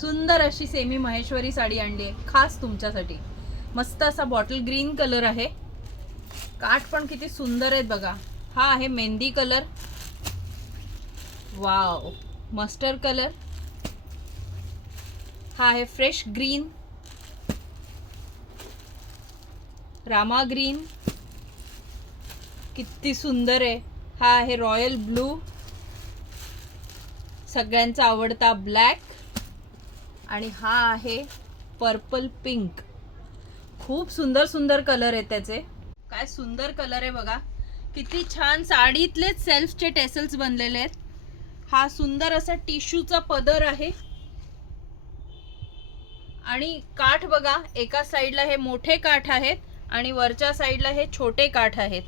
सुंदर अशी सेमी महेश्वरी साडी आणली आहे खास तुमच्यासाठी. मस्त असा बॉटल ग्रीन कलर आहे. काठ पण किती सुंदर आहेत बघा. हा आहे mehndi colour, wow, mustard colour, हा आहे फ्रेश ग्रीन, रामा ग्रीन, किती सुंदर आहे. हा आहे रॉयल ब्लू, सगळ्यांचा आवडता ब्लॅक, आणि हा आहे पर्पल पिंक. खूप सुंदर सुंदर कलर आहेत त्याचे. काय सुंदर कलर आहे बघा. किती छान. साडीतलेच सेल्फचे टेसल्स बनलेले आहेत. हा सुंदर असा टिश्यूचा पदर आहे आणि काठ बघा, एका साईडला हे मोठे काठ आहेत आणि वरच्या साईडला हे छोटे काठ आहेत.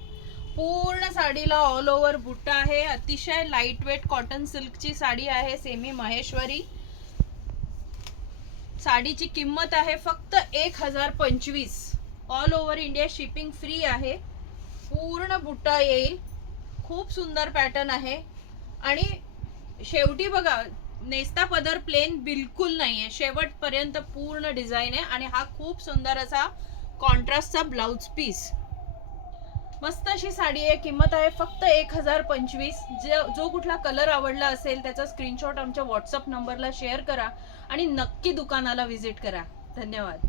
पूर्ण साडीला ऑल ओव्हर बुट्टा आहे. अतिशय लाईट वेट कॉटन सिल्कची साडी आहे, सेमी महेश्वरी. साडीची किंमत आहे फक्त 1025. All over India shipping free आहे. पूर्ण बुट्टा येईल. खूप सुंदर पॅटर्न आहे आणि शेवटी बघा, नेस्ता पदर प्लेन बिलकुल नाहीये. शेवटपर्यंत पूर्ण डिझाईन आहे आणि हा खूप सुंदर असा कॉन्ट्रास्टचा ब्लाउज पीस. मस्त अशी साडी आहे. किंमत आहे फक्त 1025. जो कुठला कलर आवडला असेल त्याचा स्क्रीनशॉट आमच्या व्हॉट्सअप नंबरला शेअर करा आणि नक्की दुकानाला व्हिजिट करा. धन्यवाद.